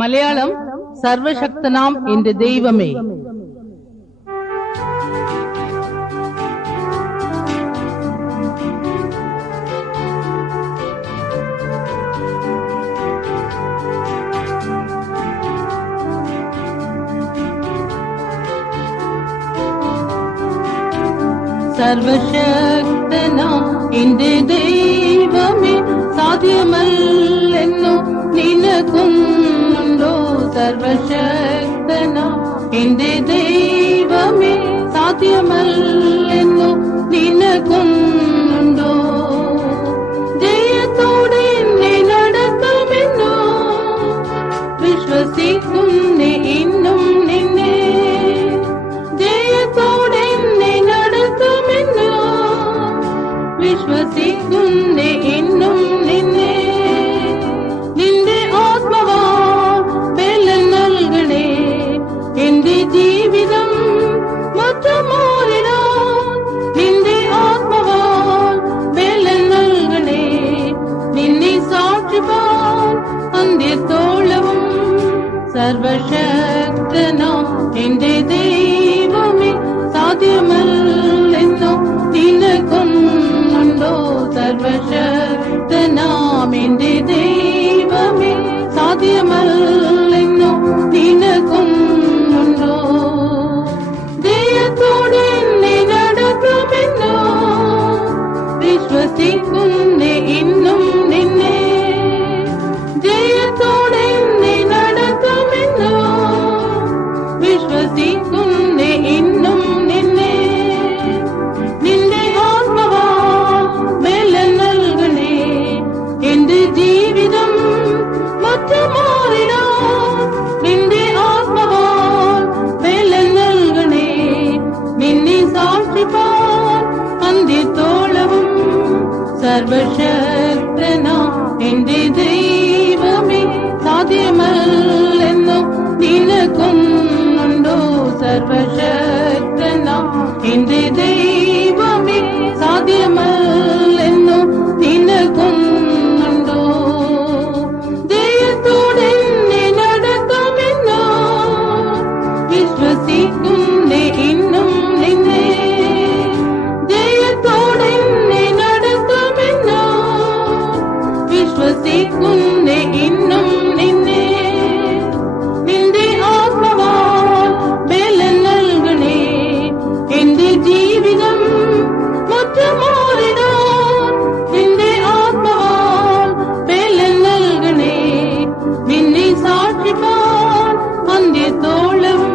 മലയാളം സർവശക്തനാം എന്റെ ദൈവമേ. സർവശക്തനാം എന്റെ ദൈവമേ, സാധ്യമല്ലെന്നു നിനക്കുണ്ടോ? സർവശക്തനാം എന്റെ ദൈവമേ, സാധ്യമല്ലെന്നു നിനക്കുണ്ടോ? ജയത്തോടെ എന്നെ നടത്തുമെന്നോ വിശ്വസിക്കുന്നേ ഇന്നും നിന്നെ. ജയത്തോടെ എന്നെ നടത്തുമെന്നോ വിശ്വസിക്കുന്നേ ഇന്നും നിന്നെ. നിന്റെ ആത്മാവാ ബലം നൽകണേ, എന്റെ ജീവിതം മാറിടാൻ. നിന്റെ ആത്മാവാ ബലം നൽകണേ, നിന്നെ സാക്ഷിപ്പാൻ അന്ത്യത്തോളവും. സർവശക്തനാം എന്റെ ദൈവമേ, സാധ്യമല്ലെന്നോ നിനക്കൊന്നുണ്ടോ? സർവശക്തനാം എന്റെ ദൈവമേ, സാധ്യമല്ലെന്നോ നിനക്കൊന്നുണ്ടോ? ദയത്തോടെ എന്നെ നടത്തുമെന്നോ വിശ്വസിക്കുന്നേ ഇന്നും നിന്നെ. ജയത്തോടെ എന്നെ നടത്തുമെന്നോ വിശ്വസിക്കുന്നേ ഇന്നും നിന്നെ. നിന്റെ ആത്മാവാ ബലം നൽകണേ, എന്റെ ജീവിതം മാറിടാൻ. നിന്റെ ആത്മാവാ ബലം നൽകണേ, നിന്നെ സാക്ഷിപ്പാൻ അന്ത്യത്തോളവും. സർവശക്തനാം എന്റെ ദൈവമേ, സാധ്യമല്ലെന്നോ നിനക്കൊന്നുണ്ടോ? സർവശക്തനാം എന്റെ ദൈവമേ, സാധ്യമല്ലെന്നോ നിനക്കൊന്നുണ്ടോ? ദയത്തോടെ എന്നെ നടത്തുമെന്നോ വിശ്വസിക്കുന്നേ ഇന്നും നിന്നെ. ദയത്തോടെ എന്നെ നടത്തുമെന്നോ വിശ്വസിക്കുന്നേ ഇന്നും നിന്നെ. നിന്റെ ആത്മാവാ ബലം നൽകണേ, എന്റെ ജീവിതം മാറിടാൻ. നിന്റെ ആത്മാവാ ബലം നൽകണേ, നിന്നെ സാക്ഷിപ്പാൻ അന്ത്യത്തോളവും.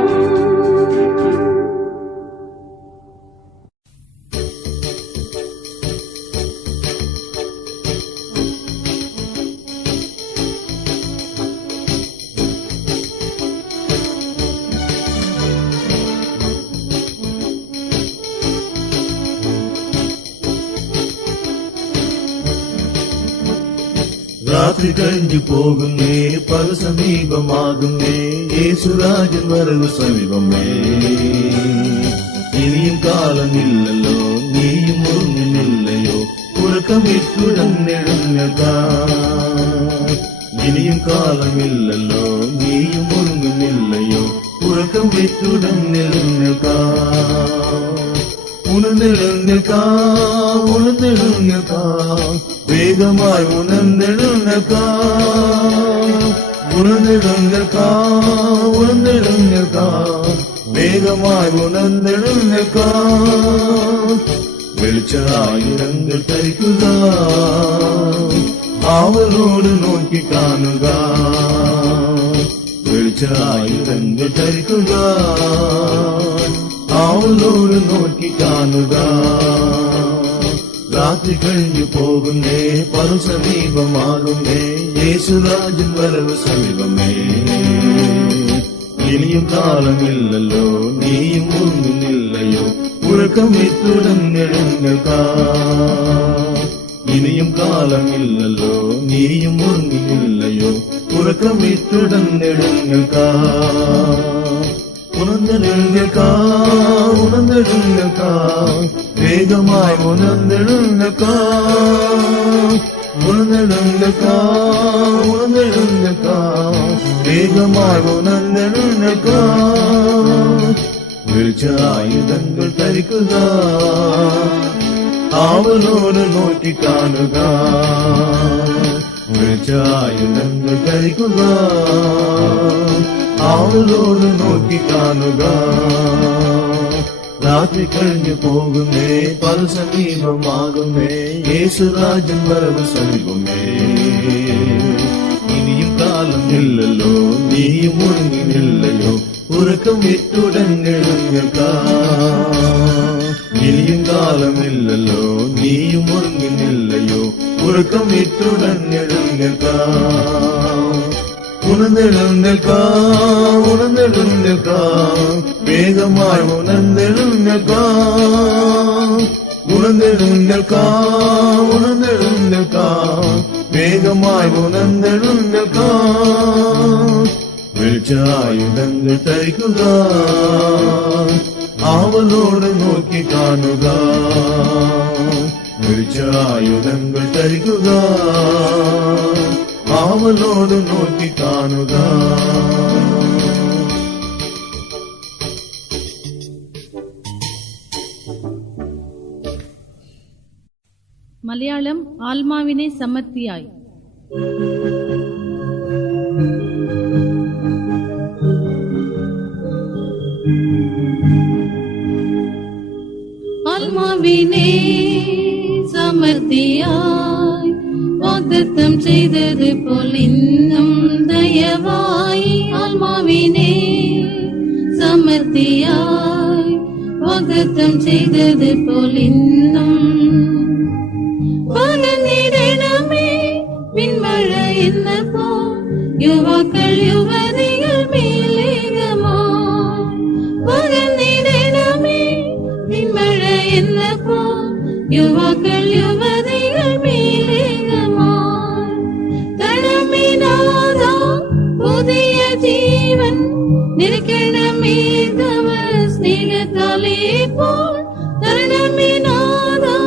രാത്രി കഴിഞ്ഞു പോകുന്നേ, പല സമീപമാകുന്നേ, യേശുരാജൻ വരവ് സമീപമേ. ഇനിയും കാലമില്ലല്ലോ, നീയും ഉറങ്ങുന്നില്ലയോ, ഉറക്കമിട്ടുടന്നെഴുന്നേൽക്കാം. ഇനിയും കാലമില്ലല്ലോ, നീയും ഉറങ്ങുന്നില്ലയോ, ഉറക്കമിട്ടുടന്നെഴുന്നേൽക്കാം. ഉണർന്നെഴുന്നേൽക്കാം, ഉണർന്നെഴുന്നേൽക്കാം, വേഗമായി ഉണർന്നെഴുന്നേൽക്കാം. ഉണർന്നെഴുന്നേൽക്കാം, ഉണർന്നെഴുന്നേൽക്കാം, വേഗമായി ഉണർന്നെഴുന്നേൽക്കാം. വെളിച്ചമായിരങ്ങൾ ധരിക്കുക, അവരോട് നോക്കി കാണുക. വെളിച്ചമായിരങ്ങൾ ധരിക്കുക, അവളോട് നോക്കി കാണുക. രാത്രി കഴിഞ്ഞു പോകുന്നേ, പല സമീപമാകുന്നേ, യേശുരാജൻ വരവ് സമീപമേ. ഇനിയും കാലമില്ലല്ലോ, നീയും ഉറങ്ങുന്നില്ലയോ, ഉറക്കമിട്ടുടന്നെഴുന്നേൽക്കാം. ഇനിയും കാലമില്ലല്ലോ, നീയും ഉറങ്ങുന്നില്ലയോ, ഉറക്കമിട്ടുടന്നെഴുന്നേൽക്കാം. ഉണർന്നെഴുന്നേൽക്കാം, ഉണർന്നെഴുന്നേൽക്കാം, വേഗമായി ഉണർന്നെഴുന്നേൽക്കാം. ഉണർന്നെഴുന്നേൽക്കാം വേഗമായി ഉണർന്നെഴുന്നേൽക്കാം വിളിച്ചായുധങ്ങൾ ധരിക്കുക ആവലോട് നോക്കി കാണുക വിളിച്ചായുധങ്ങൾ ധരിക്കുക ആവലോട് നോക്കി കാണുക രാത്രി കഴിഞ്ഞു പോകുന്നേ പല സമീപമാകുന്നേ യേശുരാജൻ വരവ് സമീപമേ ഇനിയും കാലമില്ലല്ലോ നീയും ഉറങ്ങിനില്ലയോ ഉറക്കം വിട്ടുടൻ എഴുന്നേൽക്കാം ഇനിയും കാലമില്ലല്ലോ നീയും ഉറങ്ങിനില്ലയോ ഉറക്കം വിട്ടുടൻ എഴുന്നേൽക്കാം ഉണർന്നെഴുന്നേൽക്കാം വേഗമായി ഉണർന്നെഴുന്നേൽക്കാം വേഗമായി ഉണർന്നെഴുന്നേൽക്കാം വിളിച്ചായുധങ്ങൾ ധരിക്കുക ആവലോട് നോക്കി കാണുക വിളിച്ചായുധങ്ങൾ ധരിക്കുക ആവലോട് നോക്കി കാണുക മലയാളം ആത്മാവിനെ സമൃദ്ധിയായി. ആത്മാവിനെ സമൃദ്ധിയായി വാഗ്ദത്തം ചെയ്തത് പോൽ ഇന്നും ദയവായി ആത്മാവിനെ സമൃദ്ധിയായി വാഗ്ദത്തം ചെയ്തത് പോൽ ഇന്നും പകർന്നിടണമേ പിന്മഴ എന്ന പോ യുവാക്കൾ യുവതികൾ മേലേകമോ പകർന്നിടണമേ പിന്മഴ എന്ന പോ യുവാക്കൾ യുവതികൾ മേലേകമോ തണമിനാദോ പുതിയ ജീവൻ നിരക്കണമേ തവ സ്നേഹത്താലേ പോൽ തണമിനാദോ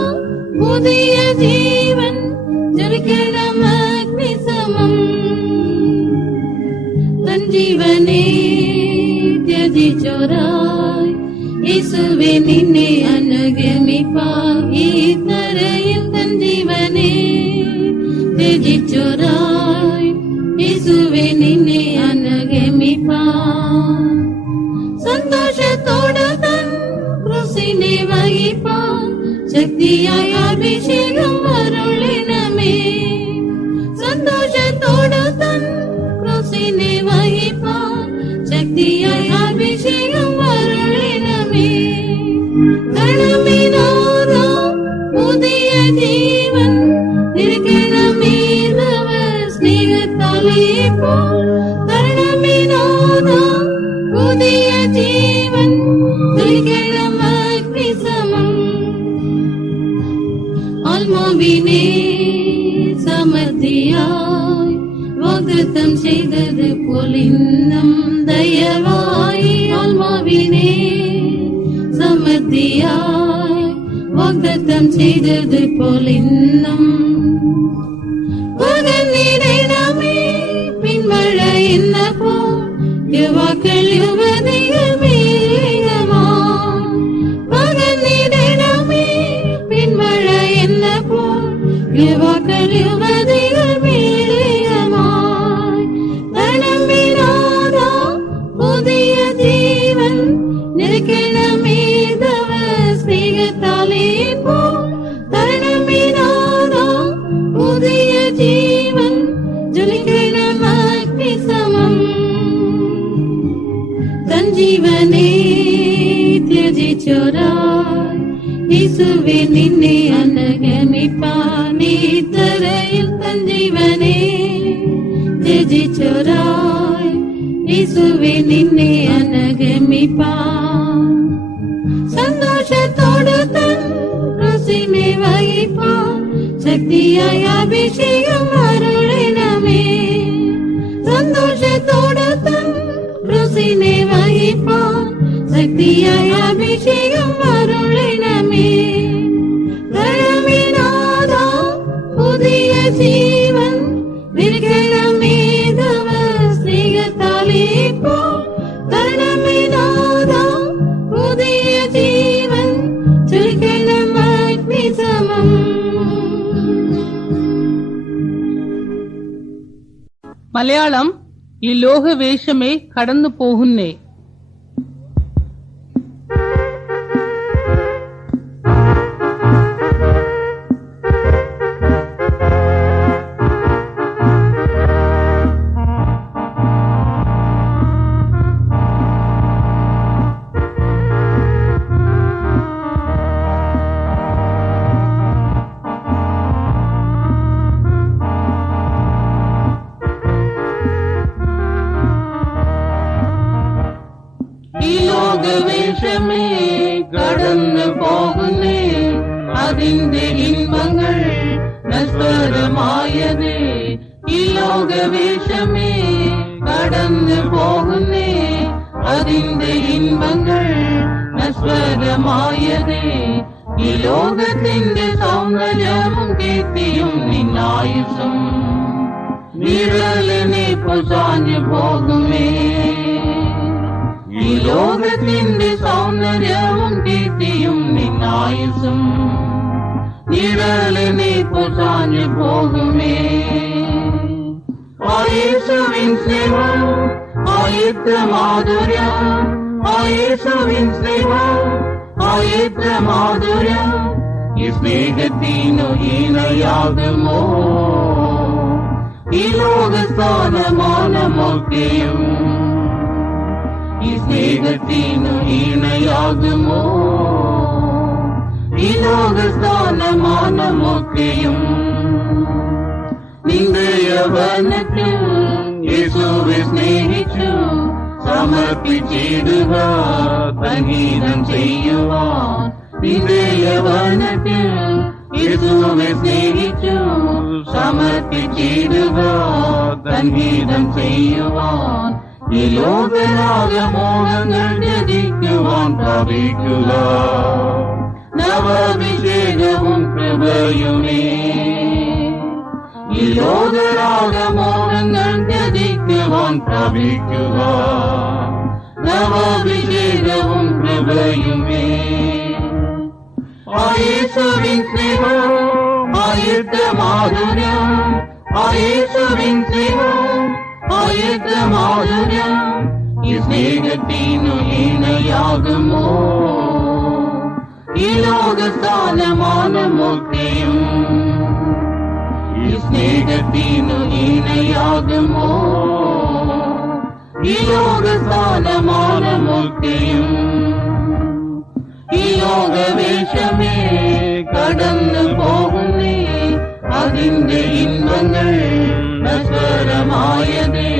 പുതിയ ജീവൻ ജ്വലിക്കണം അഗ്നിസമം തൻ ജീവനെ ത്യജിച്ചോരായി യേശുവേ നിന്നെ അനുഗമിപ്പാൻ ഈ തരയിൽ തൻ ജീവനെ ത്യജിച്ചോരായി യേശുവേ നിന്നെ അനുഗമിപ്പാൻ സന്തോഷത്തോടെ തൻ ക്രൂശിനെ വഹിപ്പാൻ ശക്തിയായ അഭിഷേകം അരുളിനമേ സന്തോഷത്തോടെ തൻ ക്രൂശിനെ വഹിപ്പാൻ ശക്തിയായ അഭിഷേകം അരുളിനമേ തണമിനാദോ പുതിയ ജീവൻ നിരക്കണമേ തവ സ്നേഹത്താലേ പോൽ തണമിനാദോ പുതിയ ജീവൻ നിരക്കണം അഗ്നിസമം ആത്മാവിനെ സമൃദ്ധിയായി വാഗ്ദത്തം ചെയ്തത് പോൽ ഇന്നും ദയവായി ആത്മാവിനെ സമൃദ്ധിയായി വാഗ്ദത്തം ചെയ്തത് പോൽ ഇന്നും പകർന്നിടണമേ പിന്മഴ എന്ന പോ യുവാക്കൾ യുവതികൾ മേലേകമോ പകർന്നിടണമേ പിന്മഴ എന്ന പോ യുവാക്കൾ യുവതികൾ മേലേകമോ തണമിനാദോ പുതിയ ജീവൻ നിരക്കണമേ തവ സ്നേഹത്താലേ പോൽ തണമിനാദോ പുതിയ ജീവൻ ജ്വലിക്കണം അഗ്നിസമം തൻ ജീവനെ ത്യജിച്ചോരായി യേശുവേ നിന്നെ അനുഗമിപ്പാൻ ഈ തരയിൽ തൻ ജീവനെ ത്യജിച്ചോരായി യേശുവേ നിന്നെ അനുഗമിപ്പാൻ സന്തോഷത്തോടെ തൻ ക്രൂശിനെ വഹിപ്പാൻ ശക്തിയായ അഭിഷേകം അരുളിനമേ സന്തോഷത്തോടെ തൻ ക്രൂശിനെ വഹിപ്പാൻ ശക്തിയായ അഭിഷേകം അരുളിനമേ തണമിനാദോ പുതിയ കളിപ്പോൾ തരണമിതാതാ പുതിയ ജീവൻ ചൊരിക്കണം അഗ്നിസമം. മലയാളം ഈ ലോകവേഷമേ കടന്നു പോകുന്നേ. ലോകവേഷമേ കടന്നു പോകുന്നേ, അതിന്റെ ഇൻപങ്ങൾ നശ്വരമായതേ. ഈ ലോകവേഷമേ കടന്നു പോകുന്നേ, അതിന്റെ ഇൻപങ്ങൾ നശ്വരമായതേ. ഈ ലോകത്തിന്റെ സൗന്ദര്യവും കീർത്തിയും നിന്നായുസും നിഴലിനെ പൊസാഞ്ഞു പോകുമേ. ഈ ലോകത്തിന്റെ സൗന്ദര്യവും കീർത്തിയും നിന്നായുസും നിഴലിനെ പൊസാഞ്ഞു പോകുമേ. യേശുവിൻ സ്നേഹം ആയിത്ര മാധുര്യം, യേശുവിൻ സ്നേഹം ആയിത്ര മാധുര്യം. ഈ സ്നേഹത്തിനു ഈണയാകുമോ ഈ ലോകസ്ഥാനമാനമൊക്കെയും? ഈ സ്നേഹത്തിനു ഈണയാകുമോ ഈ ലോകസ്ഥാനമാനമൊക്കെയും? നിന്റെ യൗവനത്തിൽ യേശുവെ സ്നേഹിച്ചു സമർപ്പിച്ചിടുക സംഗീതം ചെയ്യുവാൻ. നിന്റെ യൗവനത്തിൽ യേശുവെ സ്നേഹിച്ചു സമർപ്പിച്ചിടുക സംഗീതം ചെയ്യുവാൻ. ഈ ലോകരാഗമോഹങ്ങൾ ത്യജിക്കുവാൻ പ്രാപിക്കുക നവാഭിഷേകവും കൃപയുമേ. ഈ ലോകരാഗമോഹങ്ങൾ ത്യജിക്കുവാൻ പ്രാപിക്കുക നവാഭിഷേകവും കൃപയുമേ. യേശുവിൻ സ്നേഹം ആയിത്ര മാധുര്യം, യേശുവിൻ സ്നേഹം ആയിത്ര മാധുര്യം. ഈ സ്നേഹത്തിനു ഈണയാകുമോ ഈ ലോകസ്ഥാനമാനമൊക്കെയും? ഈ സ്നേഹത്തിനു ഈണയാകുമോ ഈ ലോകസ്ഥാനമാനമൊക്കെയും? ഈ ലോകവേഷമേ കടന്നു പോകുന്നേ, അതിന്റെ ഇൻപങ്ങൾ നശ്വരമായതേ.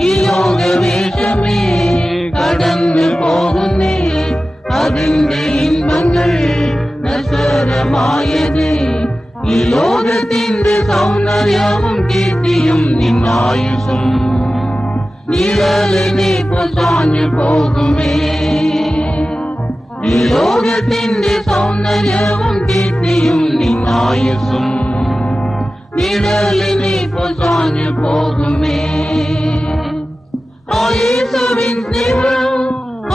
ഈ ലോകവേഷമേ കടന്നു പോകുന്നേ, അതിന്റെ ഇൻപങ്ങൾ നശ്വരമായതേ. ഈ ലോകത്തിന്റെ സൗന്ദര്യവും കീർത്തിയും നിന്നായുസും നിഴലിനെ പൊസാഞ്ഞു പോകുമേ. ഈ ലോകത്തിന്റെ സൗന്ദര്യവും കീർത്തിയും നിന്നായുസും നിഴലിനെ പൊസാഞ്ഞു പോകുമേ. യേശുവിൻ സ്നേഹം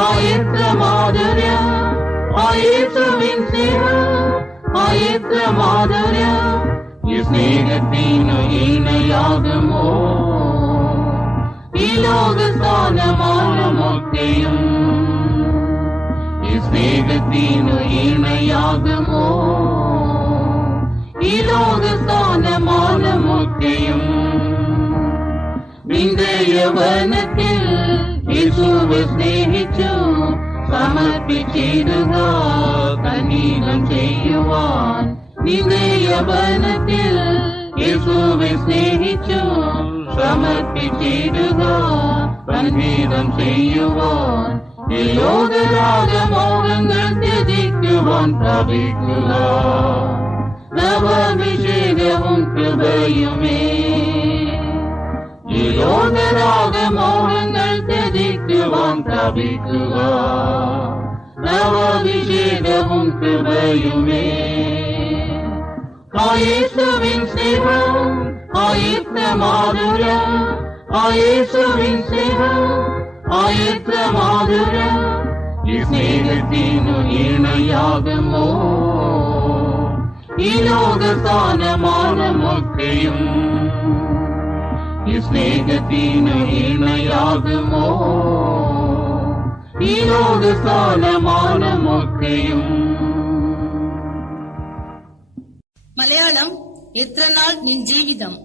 ആയിത്ര മാധുര്യം, യേശുവിൻ സ്നേഹം ആയിത്ര മാധുര്യം. ഈ സ്നേഹത്തിനു ഈണയാകുമോ ഈ ലോകസ്ഥാനമാനമൊക്കെയും? ഈ സ്നേഹത്തിനു ഈണയാകുമോ ഈ ലോകസ്ഥാനമാനമൊക്കെയും? നിന്റെ യൗവനത്തിൽ യേശുവെ സ്നേഹിച്ചു സമർപ്പിച്ചിടുക സംഗീതം ചെയ്യുവാൻ. നിന്റെ യൗവനത്തിൽ യേശുവെ സ്നേഹിച്ചു സമർപ്പിച്ചിടുക സംഗീതം ചെയ്യുവാൻ. ഈ ലോകരാഗമോഹങ്ങൾ ത്യജിക്കുവാൻ പ്രാപിക്കുക നവാഭിഷേകവും കൃപയുമേ. ഈ ലോകരാഗമോഹങ്ങൾ ത്യജിക്കുവാൻ പ്രാപിക്കുക നവാഭിഷേകവും കൃപയുമേ. യേശുവിൻ സ്നേഹം ആയിത്ര മാധുര്യം, യേശുവിൻ സ്നേഹം എത്ര മാധുരം ഈ സ്നേഹത്തിനു ഇണയാകുമോ ഈ ലോകസ്ഥാനമാനമൊക്കെയും ഈ സ്നേഹത്തിനു ഇണയാകുമോ ഈ ലോകസ്ഥാനമാനമൊക്കെയും. മലയാളം എത്ര നാൾ നിൻ ജീവിതം.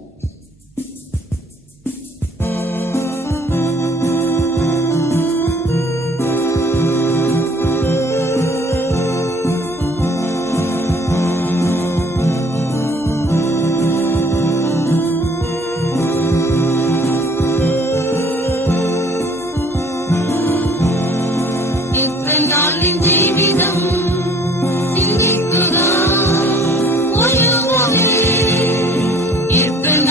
എത്ര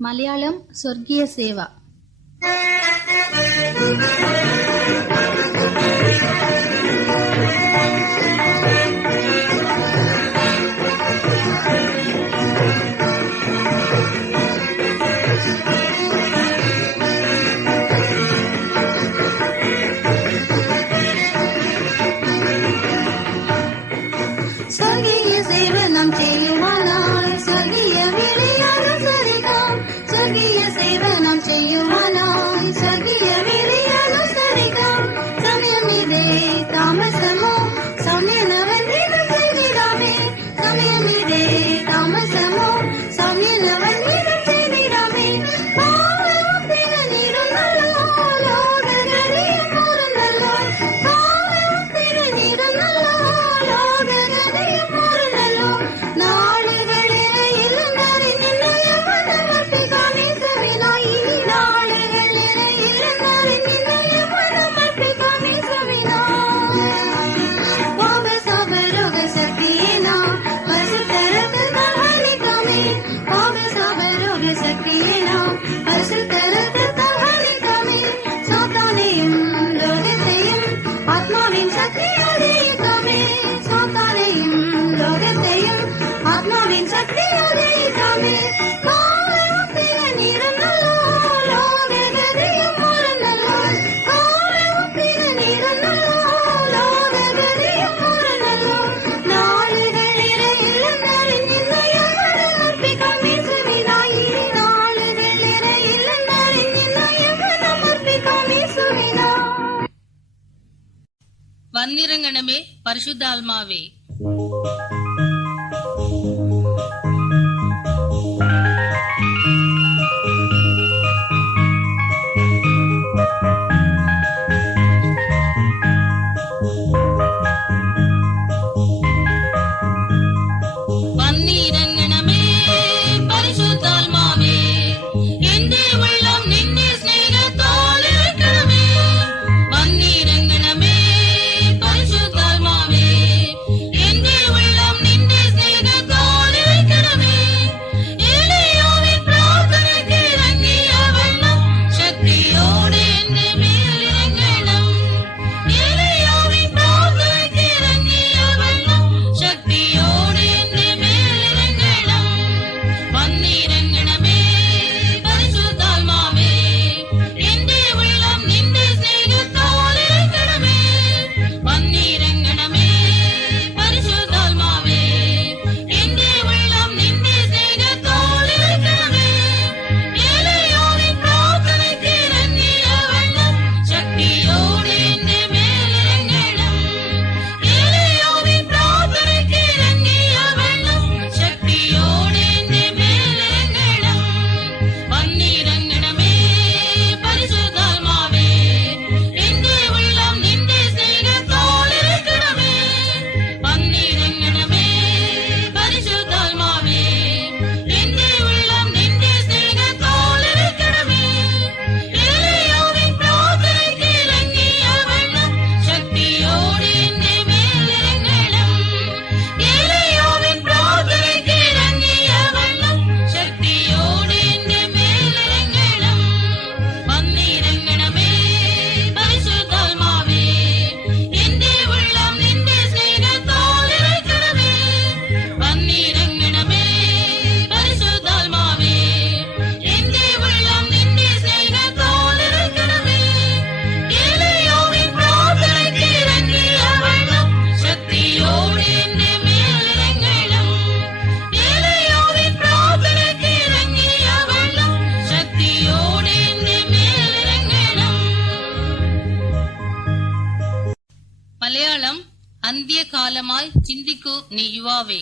மலையாளம் சொர்க்கிய சேவா. സ്വർഗീയ സേവനം ചെയ്യുവാനായി സ്വർഗീയ വിളിയാലും സരികാം. സ്വർഗീയ സേവനം ചെയ്യുവാനായി സ്വർഗീയ വിളിയാലും ஆத்மாவின் சக்தி அதிகமே சாத்தானையும் லோகத்தையும் ஆத்மாவின் சக்தி அதிகமே வன்னிறங்கணமே பரிசுத்தாத்மாவே. வன்னிறங்கணமே பரிசுத்தாத்மாவே, எந்தே உள்ளம் நின்னே ஸ்நேகத்தால் இருக்கணுமே. வன்னிறங்கணமே பரிசுத்தாத்மாவே, எந்தே உள்ளம் நின்னே ஸ்நேகத்தால் இருக்கணுமே. எலியாவின் பிரார்த்தனைக்கு இறங்கிய வெள்ளம் சக்தியோடு எந்தே மேல் இறங்கணும். எலியாவின் பிரார்த்தனைக்கு இறங்கிய வெள்ளம் சக்தியோடு எந்தே மேல் இறங்கணும். வன்னிறங்கணமே பரிசுத்தாத்மாவே, எந்தே உள்ளம் நின்னே ஸ்நேகத்தால் இருக்கணுமே. வன்னிறங்கணமே பரிசுத்தாத்மாவே, எந்தே உள்ளம் நின்னே ஸ்நேகத்தால் இருக்கணுமே. எலியாவின் பிரார்த்தனைக்கு இறங்கிய வெள்ளம் சக்தியோடு எந்தே மேல் இறங்கணும். எலியாவின் பிரார்த்தனைக்கு இறங்கிய வெள்ளம் சக்தியோடு எந்தே மேல் இறங்கணும். வன்னிறங்கணமே பரிசுத்தாத்மாவே, எந்தே உள்ளம் நின்னே ஸ்நேகத்தால் இருக்கணுமே. வன்னிறங்கணமே பரிசுத்தாத்மாவே, எந்தே உள்ளம் நின்னே ஸ்நேகத்தால் இருக்கணுமே. எலியாவின் பிரார்த்தனைக்கு இறங்கிய வெள்ளம் சக்தியோடு எந்தே மேல் இறங்கணும். எலியாவின் பிரார்த்தனைக்கு இறங்கிய வெள்ளம் சக்தியோடு எந்தே மேல் இறங்கணும். வன்னிறங்கணமே பரிசுத்தாத்மாவே, எந்தே உள்ளம் நின்னே ஸ்நேகத்தால் இருக்கணுமே. வன்னிறங்கணமே பரிசுத்தாத்மாவே, எந்தே உள்ளம் நின்னே ஸ்நேகத்தால் இருக்கணுமே. எலியாவின் பிரார்த்தனைக்கு இறங்கிய வெள்ளம் சக்தியோடு எந்தே மேல் இறங்கணும். எலியாவின் பிரார்த்தனைக்கு இறங்கிய வெள்ளம் சக்தியோடு எந்தே மேல் இறங்கணும். மலையாளம் அந்திய காலமாய் சிந்திக்கு நீ யுவாவே.